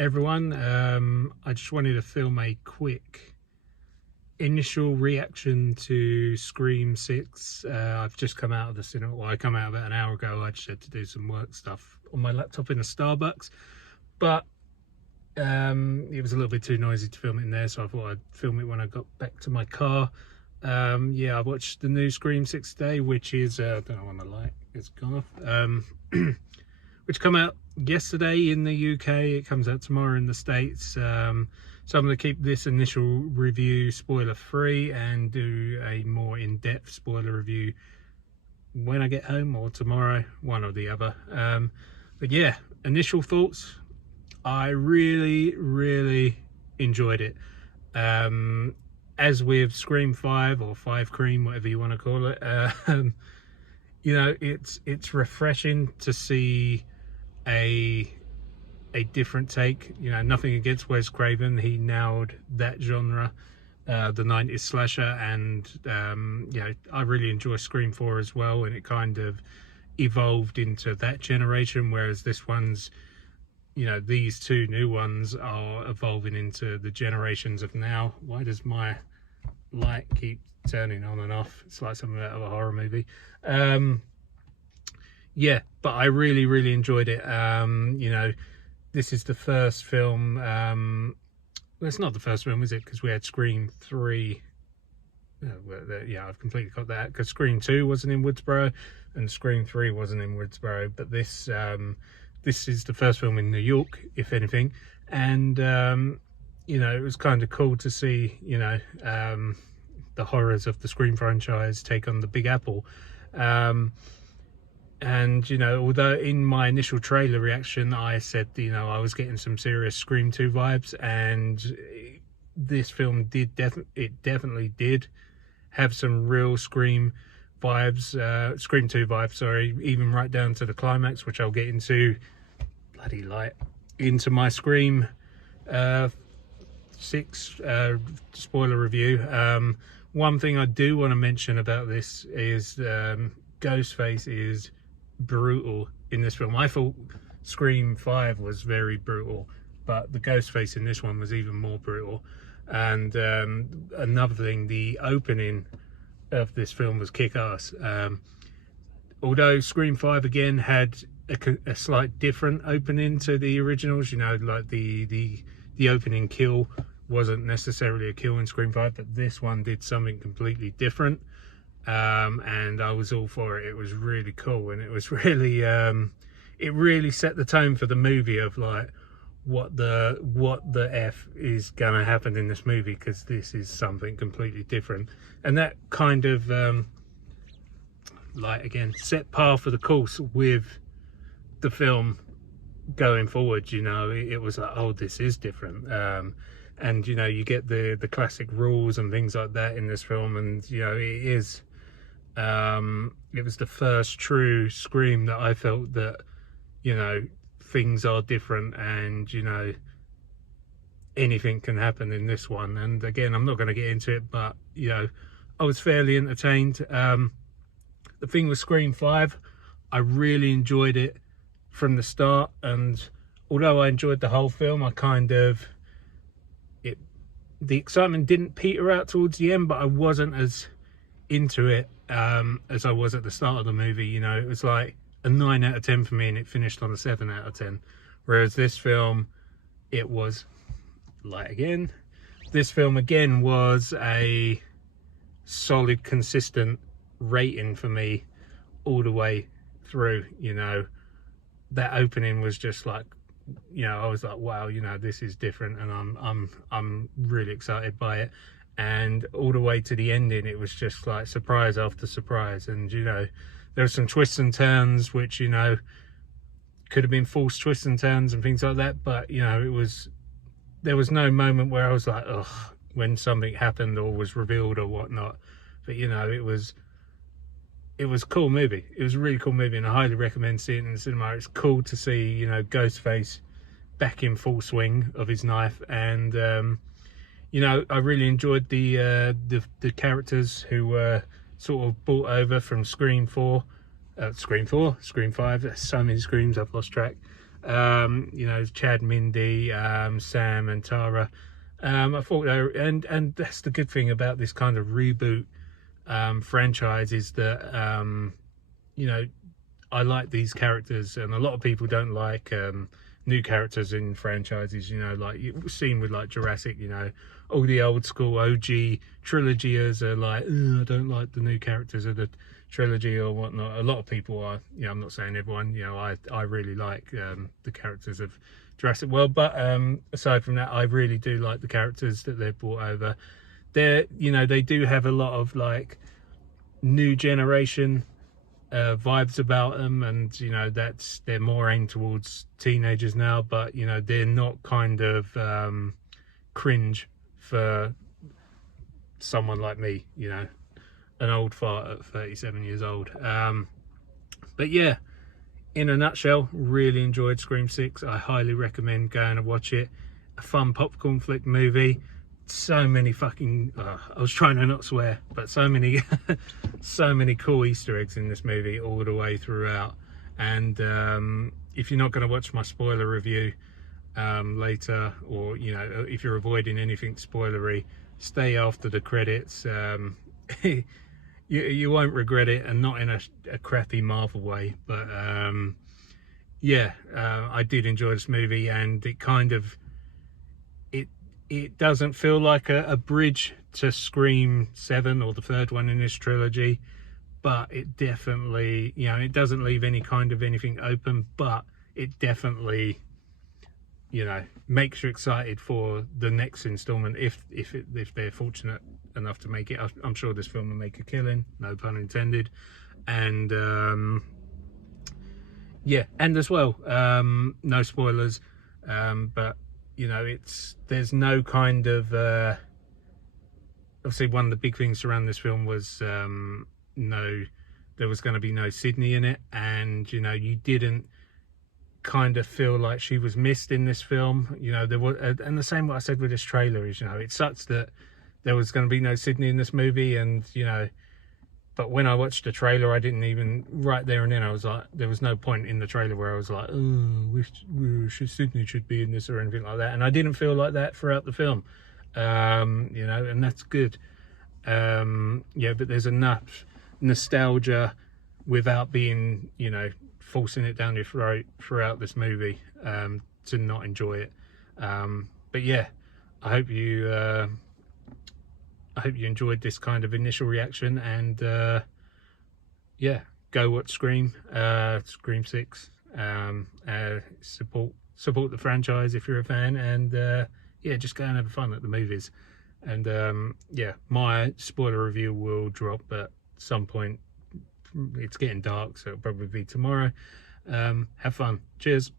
everyone. I just wanted to film a quick initial reaction to Scream 6. I've just come out of the cinema. Well, I come out about an hour ago. I just had to do some work stuff on my laptop in a Starbucks, but it was a little bit too noisy to film it in there, so I thought I'd film it when I got back to my car. Yeah, I watched the new Scream 6 today, which is I don't know when the light is gone off. Which come out yesterday in the UK. It comes out tomorrow in the States. So I'm going to keep this initial review spoiler free and do a more in-depth spoiler review when I get home or tomorrow, one or the other. But yeah, initial thoughts. I really enjoyed it. As with Scream 5 or 5 Cream, whatever you want to call it, you know, it's refreshing to see a different take. You know, nothing against Wes Craven, he nailed that genre, the 90s slasher, and you know, I really enjoy Scream 4 as well, and it kind of evolved into that generation, whereas this one's, you know, these two new ones are evolving into the generations of now. Why does my light keep turning on and off? It's like something out of a horror movie. Yeah, but I really enjoyed it. You know, this is the first film, well, it's not the first film, is it? Because we had Scream 3. Yeah, I've completely got that, because Scream 2 wasn't in Woodsboro and Scream 3 wasn't in Woodsboro, but this is the first film in New York, if anything. And you know, it was kind of cool to see, you know, the horrors of the Scream franchise take on the Big Apple. And you know, although in my initial trailer reaction I said, you know, I was getting some serious Scream 2 vibes, and this film definitely did have some real Scream vibes, Scream 2 vibes, sorry, even right down to the climax, which I'll get into bloody light into my Scream 6 spoiler review. One thing I do want to mention about this is Ghostface is brutal in this film. I thought Scream 5 was very brutal, but the Ghostface in this one was even more brutal. And another thing, the opening of this film was kick-ass. Although Scream 5 again had a slight different opening to the originals, you know, like the opening kill wasn't necessarily a kill in Scream 5, but this one did something completely different. And I was all for it. It was really cool, and it was really it really set the tone for the movie of like what the F is gonna happen in this movie, because this is something completely different. And that kind of like, again, set par for the course with the film going forward. You know, it was like, oh, this is different. And you know, you get the classic rules and things like that in this film, and you know, it was the first true Scream that I felt that, you know, things are different, and you know, anything can happen in this one. And again, I'm not going to get into it, but you know, I was fairly entertained. The thing with Scream 5, I really enjoyed it from the start, and although I enjoyed the whole film, I kind of, the excitement didn't peter out towards the end, but I wasn't as into it as I was at the start of the movie. You know, it was like a 9 out of 10 for me, and it finished on a 7 out of 10. Whereas this film, it was like, again, this film again was a solid, consistent rating for me all the way through. You know, that opening was just like, you know, I was like, wow, you know, this is different, and I'm really excited by it. And all the way to the ending, it was just like surprise after surprise. And you know, there were some twists and turns which, you know, could have been false twists and turns and things like that, but you know, there was no moment where I was like, ugh, when something happened or was revealed or whatnot. But you know, it was a cool movie. It was a really cool movie, and I highly recommend seeing it in the cinema. It's cool to see, you know, Ghostface back in full swing of his knife. And you know, I really enjoyed the characters who were sort of brought over from Scream 4, Scream 5. There's so many Screams, I've lost track. You know, Chad, Mindy, Sam and Tara. I thought they were, and that's the good thing about this kind of reboot franchise, is that you know, I like these characters, and a lot of people don't like new characters in franchises. You know, like you've seen with like Jurassic, you know, all the old school OG trilogiers are like, I don't like the new characters of the trilogy or whatnot. A lot of people are, you know, I'm not saying everyone, you know, I really like the characters of Jurassic World, but aside from that, I really do like the characters that they've brought over. They're, you know, they do have a lot of like new generation vibes about them, and you know, they're more aimed towards teenagers now, but you know, they're not kind of cringe for someone like me, you know, an old fart at 37 years old. But yeah, in a nutshell, really enjoyed Scream 6. I highly recommend going and watch it. A fun popcorn flick movie. So many fucking I was trying to not swear, but so many so many cool Easter eggs in this movie all the way throughout. And if you're not going to watch my spoiler review later, or you know, if you're avoiding anything spoilery, stay after the credits. You won't regret it, and not in a crappy Marvel way. But yeah, I did enjoy this movie, and it kind of it doesn't feel like a bridge to Scream 7 or the third one in this trilogy, but it definitely, you know, it doesn't leave any kind of anything open, but it definitely, you know, makes you excited for the next installment if they're fortunate enough to make it. I'm sure this film will make a killing, no pun intended. And yeah, and as well, no spoilers, but you know, there's no kind of obviously one of the big things around this film was there was going to be no Sydney in it, and you know, you didn't kind of feel like she was missed in this film. You know, there was, and the same what I said with this trailer is, you know, it sucks that there was going to be no Sydney in this movie, and you know, but when I watched the trailer, I didn't even, right there and then, I was like, there was no point in the trailer where I was like, Sydney should be in this or anything like that. And I didn't feel like that throughout the film, you know, and that's good. Yeah, but there's enough nostalgia without being, you know, forcing it down your throat throughout this movie to not enjoy it. But yeah, I hope you enjoyed this kind of initial reaction, and yeah, go watch Scream 6. Support the franchise if you're a fan, and yeah, just go and have fun at the movies. And yeah, my spoiler review will drop at some point. It's getting dark, so it'll probably be tomorrow. Have fun. Cheers.